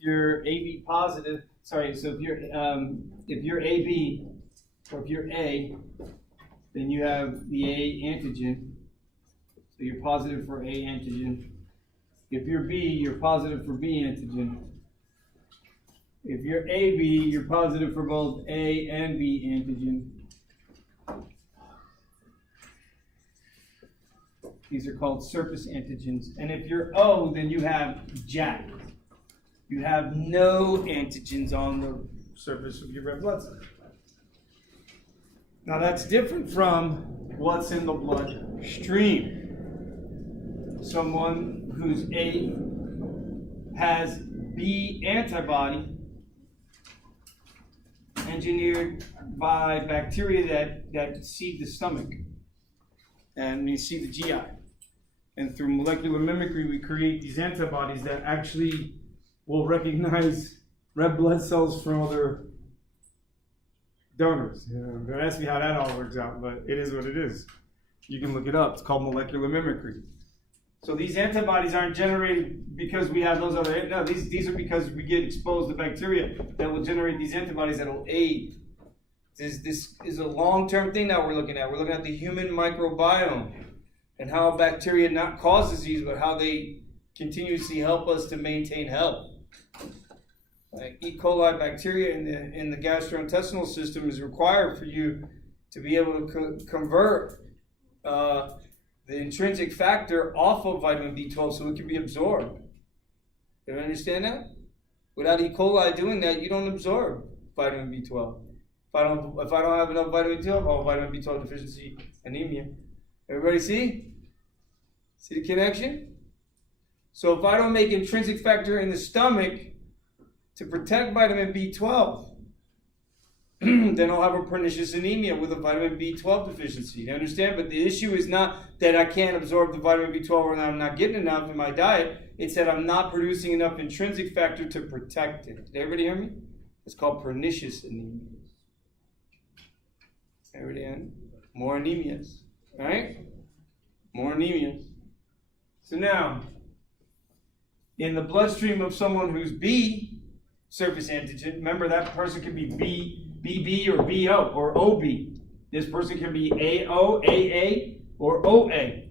you're AB positive, sorry, so if you're AB, or if you're A, then you have the A antigen. So you're positive for A antigen. If you're B, you're positive for B antigen. If you're AB, you're positive for both A and B antigen. These are called surface antigens. And if you're O, then you have JAK. You have no antigens on the surface of your red blood cell. Now that's different from what's in the bloodstream. Someone who's A has B antibody engineered by bacteria that seed the stomach and they seed the GI. And through molecular mimicry, we create these antibodies that actually will recognize red blood cells from other donors. Don't ask me how that all works out, but it is what it is. You can look it up. It's called molecular mimicry. So these antibodies aren't generated because we have those other. No, these are because we get exposed to bacteria that will generate these antibodies that will aid. This is a long-term thing that we're looking at. We're looking at the human microbiome and how bacteria not cause disease, but how they continuously help us to maintain health. Like E. coli bacteria in the gastrointestinal system is required for you to be able to convert the intrinsic factor off of vitamin B12 so it can be absorbed. You understand that? Without E. coli doing that, you don't absorb vitamin B12. If I don't have enough vitamin B12, I'll have vitamin B12 deficiency anemia. Everybody see? See the connection? So if I don't make intrinsic factor in the stomach to protect vitamin B12, then I'll have a pernicious anemia with a vitamin B12 deficiency. You understand? But the issue is not that I can't absorb the vitamin B12 or that I'm not getting enough in my diet. It's that I'm not producing enough intrinsic factor to protect it. Did everybody hear me? It's called pernicious anemia. Everybody in? More anemias. All right? More anemias. So now, in the bloodstream of someone who's B, surface antigen, remember that person can be BB or BO or OB. This person can be AO, AA, or OA.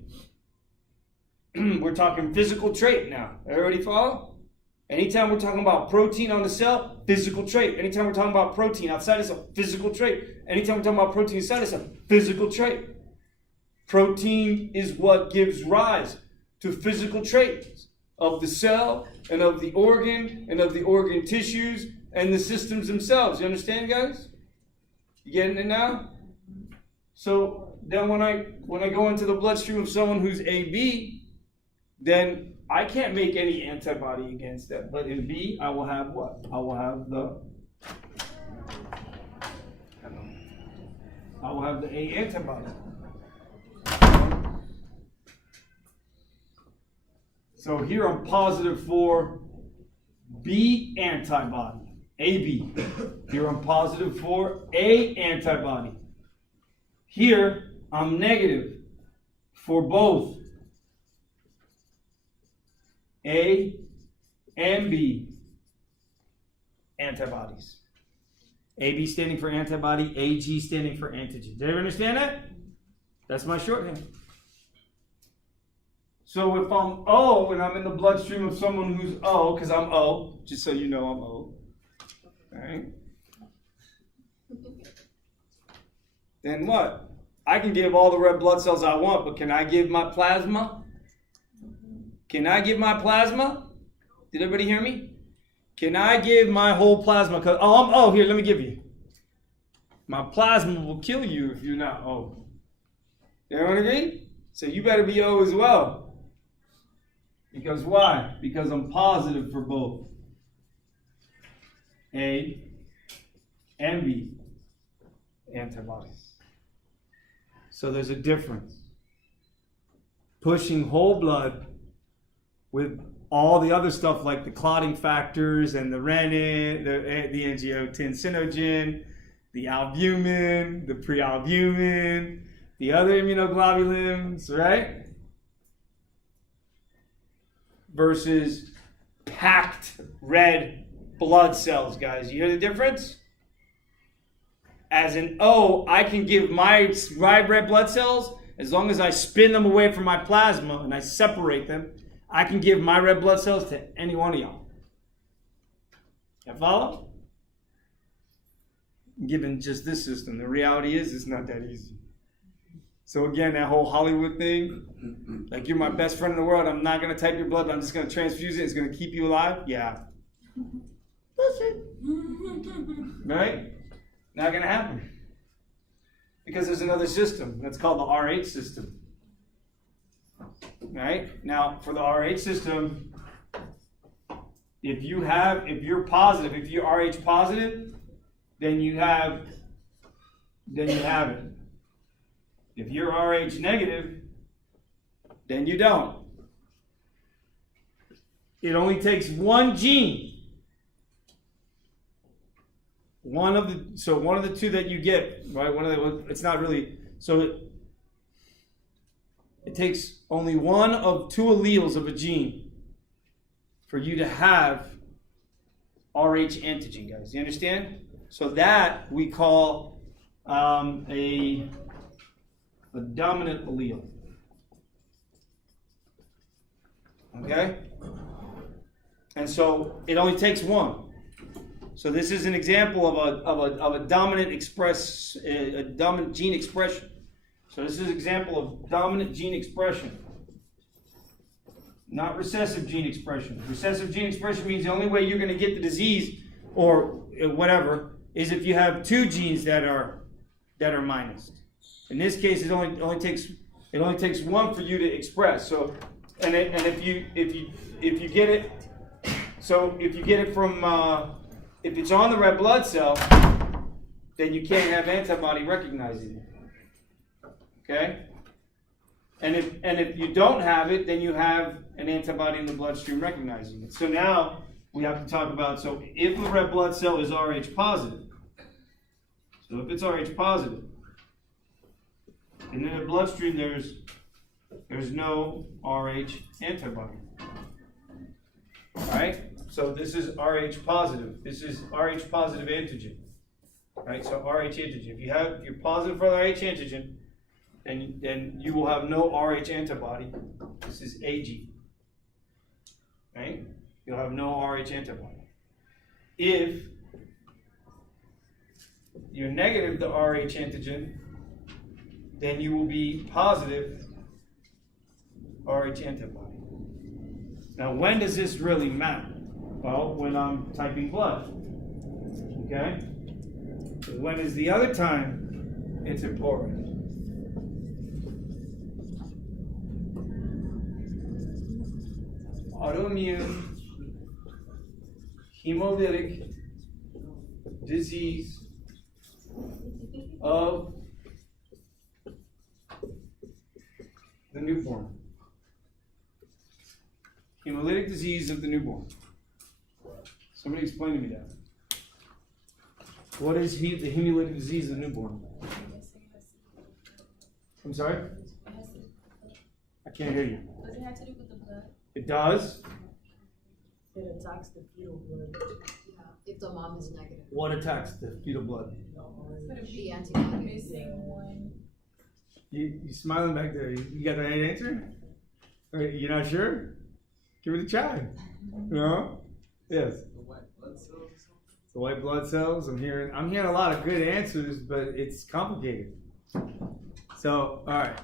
We're talking physical trait now. Everybody follow? Anytime we're talking about protein on the cell, physical trait. Anytime we're talking about protein outside the cell, physical trait. Anytime we're talking about protein inside the cell, physical trait. Protein is what gives rise to physical traits of the cell and of the organ and of the organ tissues and the systems themselves. You understand, guys? You getting it now? So then when I go into the bloodstream of someone who's AB, then I can't make any antibody against that. But in B, I will have what? I will have the A antibody. So here I'm positive for B antibody, AB. Here I'm positive for A antibody. Here I'm negative for both A and B antibodies. AB standing for antibody, AG standing for antigen. Did everyone understand that? That's my shorthand. So if I'm O and I'm in the bloodstream of someone who's O, because I'm O, just so you know I'm O, all right? Then what? I can give all the red blood cells I want, but can I give my plasma? Can I give my plasma? Did everybody hear me? Can I give my whole plasma? Cause I'm O. Here, let me give you. My plasma will kill you if you're not O. Everyone agree? So you better be O as well. Because why? Because I'm positive for both A and B antibodies. So there's a difference. Pushing whole blood with all the other stuff like the clotting factors and the renin, the angiotensinogen, the albumin, the prealbumin, the other immunoglobulins, right? Versus packed red blood cells, guys. You hear the difference? As in O, I can give my red blood cells, as long as I spin them away from my plasma and I separate them, I can give my red blood cells to any one of y'all. You follow? Given just this system, the reality is it's not that easy. So again, that whole Hollywood thing, like you're my best friend in the world, I'm not going to type your blood, but I'm just going to transfuse it, it's going to keep you alive? Yeah. Bullshit. Right? Not going to happen. Because there's another system, that's called the RH system. Right? Now, for the RH system, if you're positive, if you're RH positive, then you have it. If you're RH negative, then you don't. It only takes one gene. One of the two that you get, right? It's not really, so it takes only one of two alleles of a gene for you to have RH antigen, guys. You understand? So that we call a dominant allele. Okay? And so it only takes one. So this is an example of a dominant dominant gene expression. So this is an example of dominant gene expression. Not recessive gene expression. Recessive gene expression means the only way you're going to get the disease or whatever is if you have two genes that are minus. In this case, it only takes one for you to express. So, and if you get it, so if you get it from if it's on the red blood cell, then you can't have antibody recognizing it. Okay? And if you don't have it, then you have an antibody in the bloodstream recognizing it. So now we have to talk about, so if the red blood cell is Rh positive, so if it's Rh positive, and in the bloodstream there's no Rh antibody. Alright? So this is Rh positive. This is Rh positive antigen. Right? So Rh antigen. If you're positive for the Rh antigen, then you will have no Rh antibody. This is Ag. Right? You'll have no Rh antibody. If you're negative to Rh antigen, then you will be positive Rh antibody. Now, when does this really matter? Well, when I'm typing blood. Okay? When is the other time it's important? Autoimmune hemolytic disease of the newborn. Hemolytic disease of the newborn. Somebody explain to me that. What is the hemolytic disease of the newborn? I'm sorry? I can't hear you. Does it have to do with the blood? It does? It attacks the fetal blood. If the mom is negative. What attacks the fetal blood? The antibody. Missing one. You smiling back there. You got the right answer? Or you're not sure? Give it a try. No? Yes. The white blood cells or something? The white blood cells. I'm hearing a lot of good answers, but it's complicated. So, all right.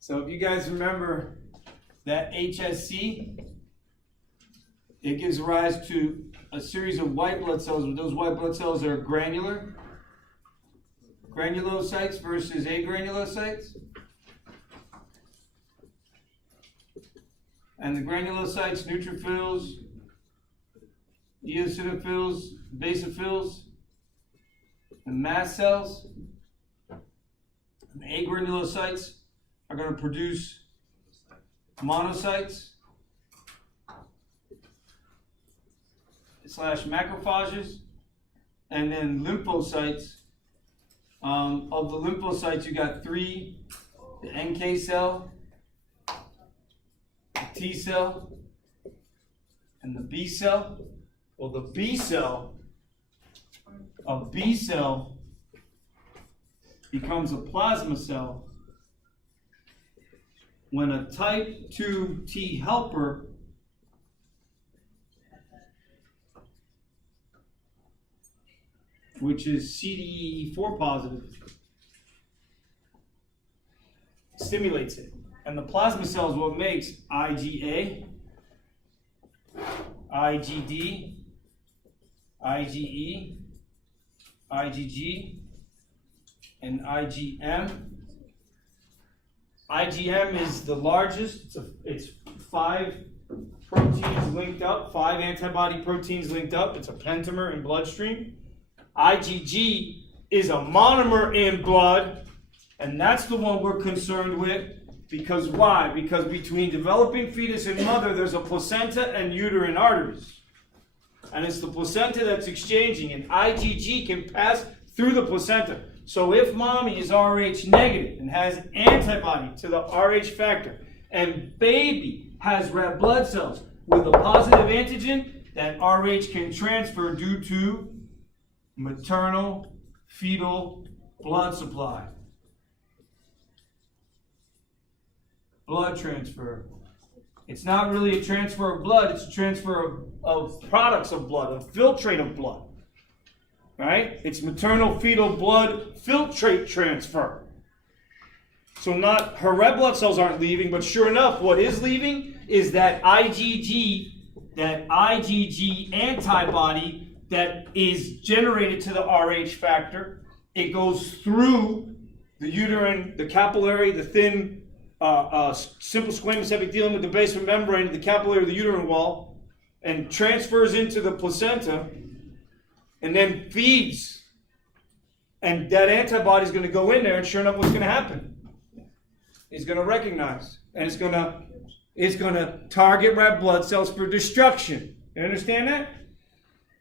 So if you guys remember that HSC, it gives rise to a series of white blood cells, and those white blood cells are granulocytes versus agranulocytes. And the granulocytes, neutrophils, eosinophils, basophils, and mast cells. And agranulocytes are going to produce monocytes / macrophages, and then lymphocytes. Of the lymphocytes, you got three: the NK cell, the T cell, and the B cell. Well, the B cell, a B cell becomes a plasma cell when a type 2 T helper which is CD4 positive, stimulates it. And the plasma cell is what makes IgA, IgD, IgE, IgG, and IgM. IgM is the largest. It's 5 proteins linked up, 5 antibody proteins linked up. It's a pentamer in bloodstream. IgG is a monomer in blood, and that's the one we're concerned with. Because why? Because between developing fetus and mother, there's a placenta and uterine arteries. And it's the placenta that's exchanging, and IgG can pass through the placenta. So if mommy is Rh negative and has antibody to the Rh factor, and baby has red blood cells with a positive antigen, that Rh can transfer due to maternal fetal blood supply. Blood transfer. It's not really a transfer of blood, it's a transfer of products of blood, a filtrate of blood. Right? It's maternal fetal blood filtrate transfer. So not her red blood cells aren't leaving, but sure enough, what is leaving is that IgG antibody that is generated to the Rh factor. It goes through the uterine, the capillary, the thin, simple squamous epithelium with the basement membrane, the capillary of the uterine wall, and transfers into the placenta, and then feeds. And that antibody is going to go in there, and sure enough, what's going to happen? It's going to recognize, and it's going to target red blood cells for destruction. You understand that?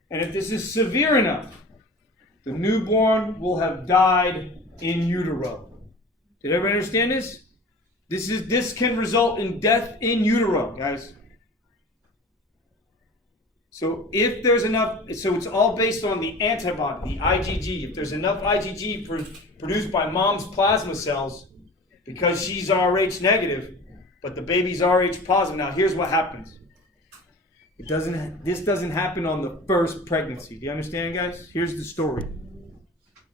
And if this is severe enough, the newborn will have died in utero. Did everybody understand this? This can result in death in utero, guys. So if there's enough, so it's all based on the antibody, the IgG. If there's enough IgG produced by mom's plasma cells, because she's Rh negative, but the baby's Rh positive. Now here's what happens. This doesn't happen on the first pregnancy. Do you understand, guys? Here's the story.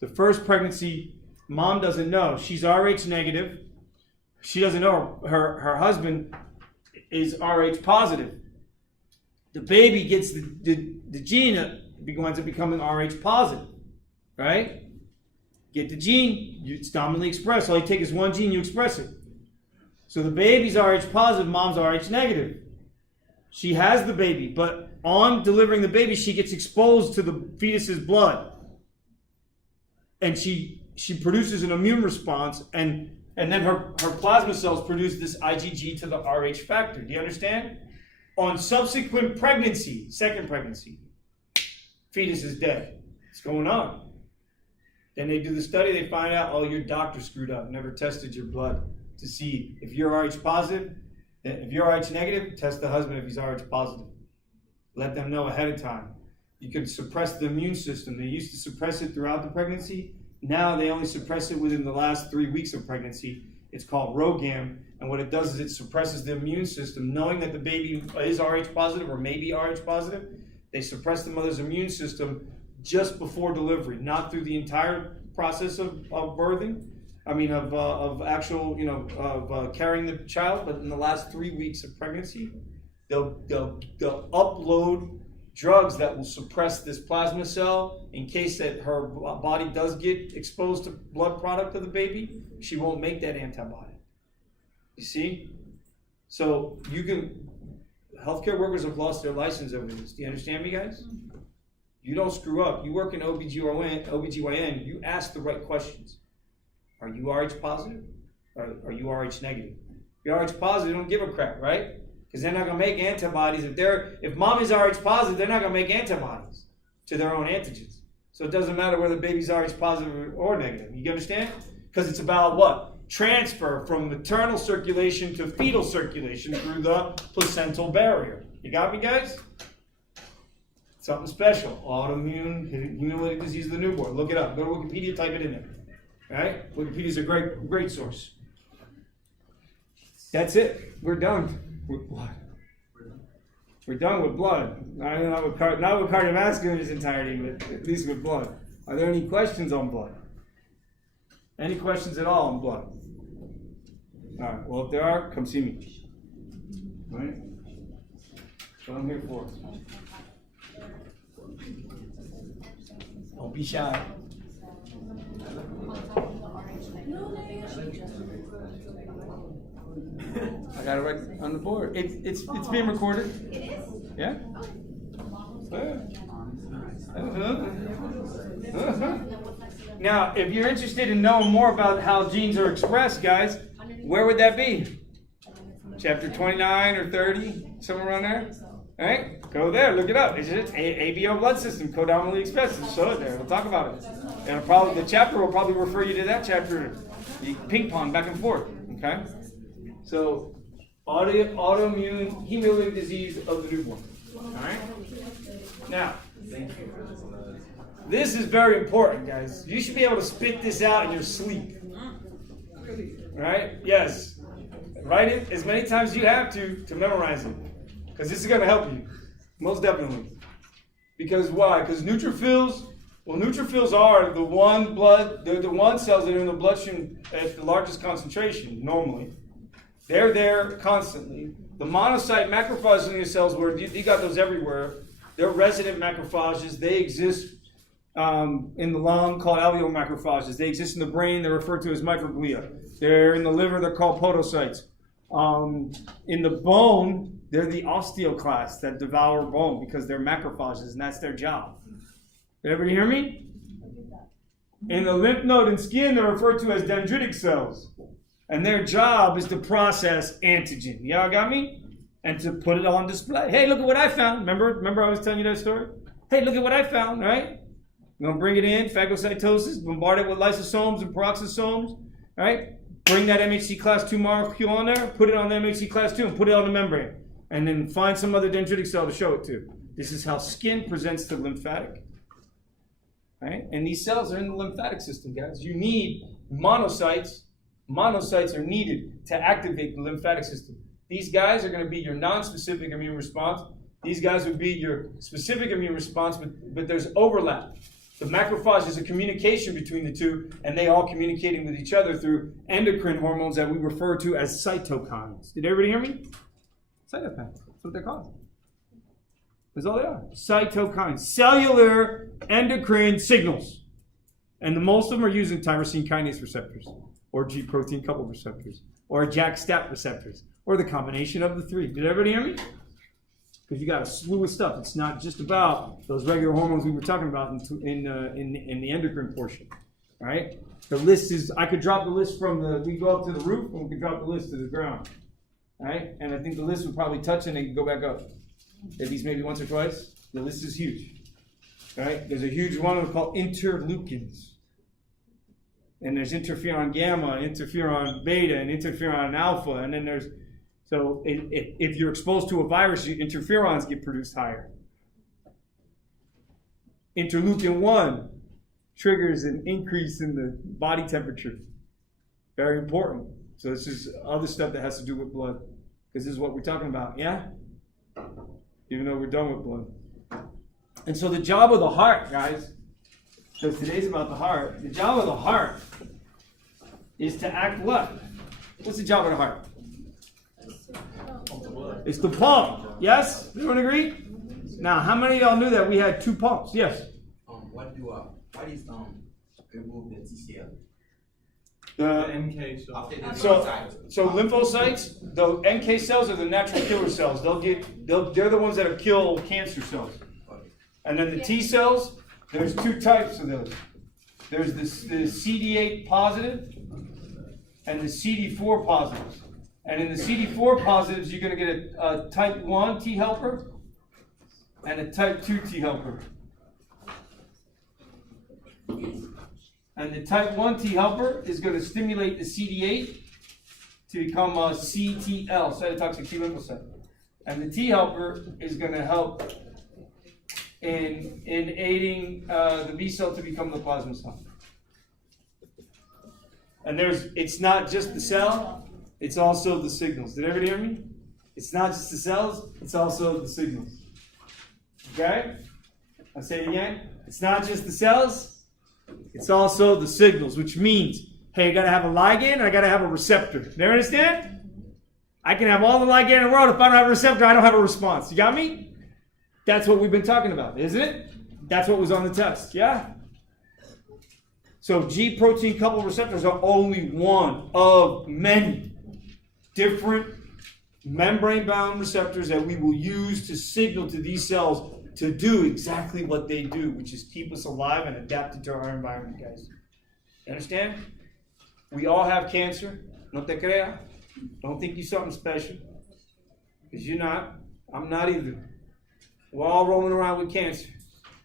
The first pregnancy, mom doesn't know. She's Rh negative. She doesn't know her husband is Rh positive. The baby gets the gene, winds up becoming Rh positive, right? Get the gene, it's dominantly expressed. All you take is one gene, you express it. So the baby's Rh positive, mom's Rh negative. She has the baby, but on delivering the baby, she gets exposed to the fetus's blood. And she produces an immune response, and then her plasma cells produce this IgG to the Rh factor. Do you understand? On subsequent pregnancy, second pregnancy, fetus is dead. What's going on? Then they do the study, they find out, oh, your doctor screwed up, never tested your blood to see if you're Rh positive. If you're Rh negative, test the husband if he's Rh positive. Let them know ahead of time. You could suppress the immune system. They used to suppress it throughout the pregnancy. Now they only suppress it within the last 3 weeks of pregnancy. It's called RhoGAM. And what it does is it suppresses the immune system. Knowing that the baby is Rh positive or may be Rh positive, they suppress the mother's immune system just before delivery, not through the entire process of birthing. Of actual, carrying the child, but in the last 3 weeks of pregnancy, they'll upload drugs that will suppress this plasma cell in case that her body does get exposed to blood product of the baby. She won't make that antibody. You see? So healthcare workers have lost their license over this. Do you understand me, guys? You don't screw up. You work in OBGYN, you ask the right questions. Are you Rh positive? Or are you Rh negative? If you're Rh positive, don't give a crap, right? Because they're not going to make antibodies. If mom is Rh positive, they're not going to make antibodies to their own antigens. So it doesn't matter whether the baby's Rh positive or negative. You understand? Because it's about what? Transfer from maternal circulation to fetal circulation through the placental barrier. You got me, guys? Something special. Autoimmune hemolytic disease of the newborn. Look it up. Go to Wikipedia, type it in there. All right? Wikipedia's a great source. That's it. We're done with blood. We're done with blood. Not with cardiovascular in its entirety, but at least with blood. Are there any questions on blood? Any questions at all on blood? All right. Well, if there are, come see me. All right? That's what I'm here for. Don't be shy. I got it right on the board. It's being recorded. It is? Yeah? Yeah. Now, if you're interested in knowing more about how genes are expressed, guys, where would that be? Chapter 29 or 30, somewhere around there? All right, go there, look it up. It's just ABO blood system, codominantly expressed. Show it there. We'll talk about it. And the chapter will probably refer you to that chapter. You ping pong back and forth. Okay. So, autoimmune hemolytic disease of the newborn. All right. Now, this is very important, guys. You should be able to spit this out in your sleep. All right? Yes. Write it as many times as you have to memorize it. Because this is going to help you. Most definitely. Because why? Because neutrophils are the one cells that are in the bloodstream at the largest concentration, normally. They're there constantly. The monocyte macrophages in your cells, you got those everywhere. They're resident macrophages. They exist in the lung, called alveolar macrophages. They exist in the brain. They're referred to as microglia. They're in the liver. They're called podocytes. In the bone, they're the osteoclasts that devour bone because they're macrophages, and that's their job. Did everybody hear me? In the lymph node and skin, they're referred to as dendritic cells. And their job is to process antigen. Y'all got me? And to put it on display. Hey, look at what I found. Remember I was telling you that story? Hey, look at what I found, right? We're going to bring it in, phagocytosis, bombard it with lysosomes and peroxisomes, right? Bring that MHC class 2 molecule on there, put it on the MHC class 2 and put it on the membrane. And then find some other dendritic cell to show it to. This is how skin presents to lymphatic. Right? And these cells are in the lymphatic system, guys. You need monocytes. Monocytes are needed to activate the lymphatic system. These guys are going to be your non-specific immune response. These guys would be your specific immune response, but there's overlap. The macrophage is a communication between the two, and they all communicating with each other through endocrine hormones that we refer to as cytokines. Did everybody hear me? Cytokines. That's what they're called. That's all they are. Cytokines. Cellular endocrine signals. And the most of them are using tyrosine kinase receptors, or G protein coupled receptors, or JAK-STAT receptors, or the combination of the three. Did everybody hear me? Because you got a slew of stuff. It's not just about those regular hormones we were talking about in the endocrine portion. All right? The list is, I could drop the list we go up to the roof, and we could drop the list to the ground. All right? And I think the list would probably touch and then go back up. At least maybe once or twice. The list is huge. All right? There's a huge one called interleukins. And there's interferon gamma, interferon beta, and interferon alpha. And then there's, so if you're exposed to a virus, interferons get produced higher. Interleukin 1 triggers an increase in the body temperature. Very important. So this is other stuff that has to do with blood. Because this is what we're talking about, yeah? Even though we're done with blood. And so the job of the heart, guys, because today's about the heart. The job of the heart is to act what? What's the job of the heart? It's to pump. Yes? Everyone agree? Now, how many of y'all knew that we had two pumps? Yes? What is remove the TCL? The NK so lymphocytes, the NK cells are the natural killer cells. They're the ones that kill cancer cells. And then the T cells, there's two types of those. There's the CD8 positive and the CD4 positives. And in the CD4 positives, you're going to get a type 1 T helper and a type 2 T helper. And the type 1 T helper is going to stimulate the CD8 to become a CTL, cytotoxic T lymphocyte. And the T helper is going to help in aiding the B cell to become the plasma cell. And it's not just the cell, it's also the signals. Did everybody hear me? It's not just the cells, it's also the signals. Okay? I'll say it again. It's not just the cells, it's also the signals, which means, hey, I gotta have a ligand and I gotta have a receptor. Do you understand? I can have all the ligand in the world. If I don't have a receptor, I don't have a response. You got me? That's what we've been talking about, isn't it? That's what was on the test, yeah? So G protein coupled receptors are only one of many different membrane-bound receptors that we will use to signal to these cells to do exactly what they do, which is keep us alive and adapted to our environment, guys. You understand? We all have cancer. No te crea. Don't think you're something special. Because you're not. I'm not either. We're all rolling around with cancer.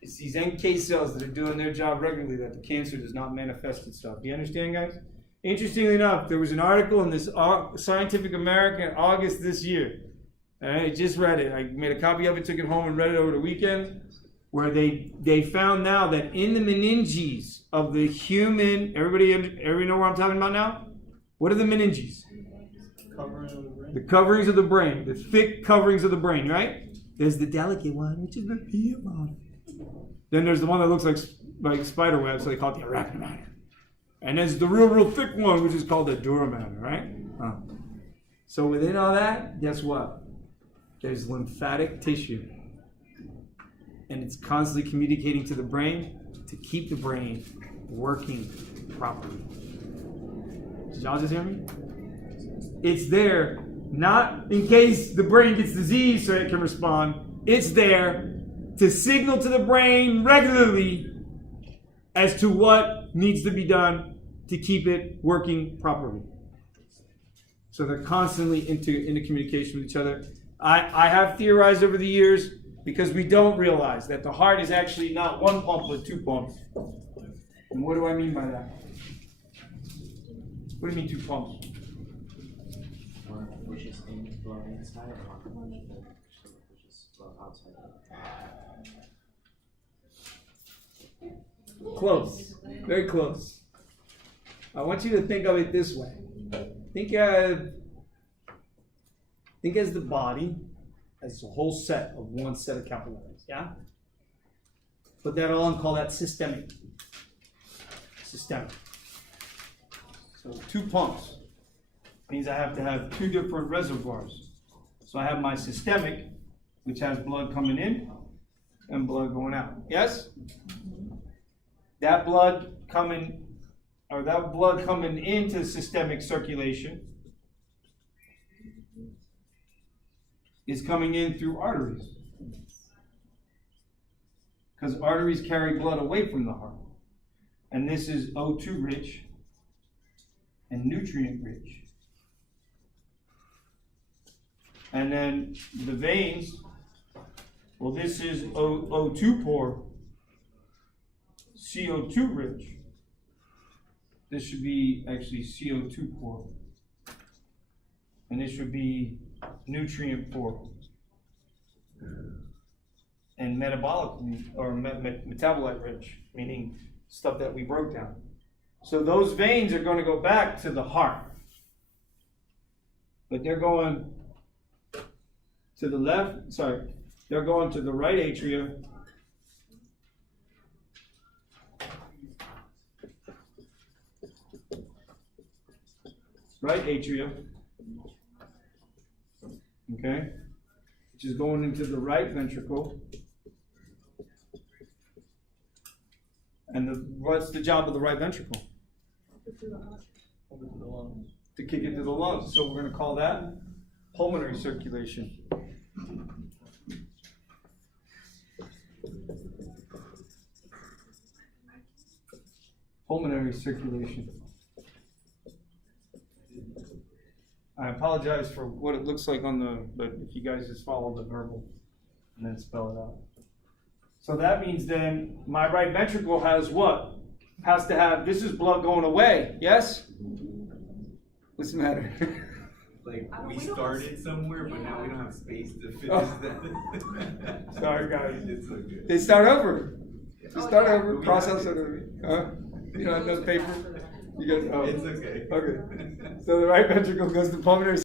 It's these NK cells that are doing their job regularly that the cancer does not manifest itself. Do you understand, guys? Interestingly enough, there was an article in this Scientific American in August this year. I just read it. I made a copy of it, took it home and read it over the weekend, where they found now that in the meninges of the human, everybody know what I'm talking about now? What are the meninges? The coverings of the brain, the thick coverings of the brain, right? There's the delicate one, which is the pia mater. Then there's the one that looks like spider web, so they call it the arachnoid mater. And there's the real thick one, which is called the dura mater, right? So within all that, guess what? There's lymphatic tissue. And it's constantly communicating to the brain to keep the brain working properly. Did y'all just hear me? It's there not in case the brain gets diseased so it can respond. It's there to signal to the brain regularly as to what needs to be done to keep it working properly. So they're constantly into communication with each other. I have theorized over the years, because we don't realize that the heart is actually not one pump but two pumps. And what do I mean by that? What do you mean two pumps? One pushes in blood inside and one pushes blood outside. Close. Very close. I want you to think of it this way. Think as the body as a whole set of one set of capillaries, yeah? Put that all and call that systemic. Systemic. So two pumps means I have to have two different reservoirs. So I have my systemic, which has blood coming in and blood going out. Yes? That blood coming into systemic circulation is coming in through arteries. Because arteries carry blood away from the heart. And this is O2 rich and nutrient rich. And then the veins, well, this is O2 poor, CO2 rich. This should be actually CO2 poor. And this should be nutrient poor. And metabolically, or metabolite rich, meaning stuff that we broke down. So those veins are going to go back to the heart. But they're going to the left, they're going to the right atria. Right atria. Okay? Which is going into the right ventricle. And what's the job of the right ventricle? To kick it to the lungs. So we're going to call that pulmonary circulation. Pulmonary circulation. I apologize for what it looks like but if you guys just follow the verbal and then spell it out. So that means then my right ventricle has what? Has to have, this is blood going away, yes? What's the matter? like, I don't- we we don't started somewhere, but now we don't have space to finish Oh. that. Sorry, guys. It's okay. They start over. Just Oh, start yeah. over, We process have it to. over. Huh? You don't have enough paper? You guys, oh. It's okay. Okay. So the right ventricle goes to pulmonary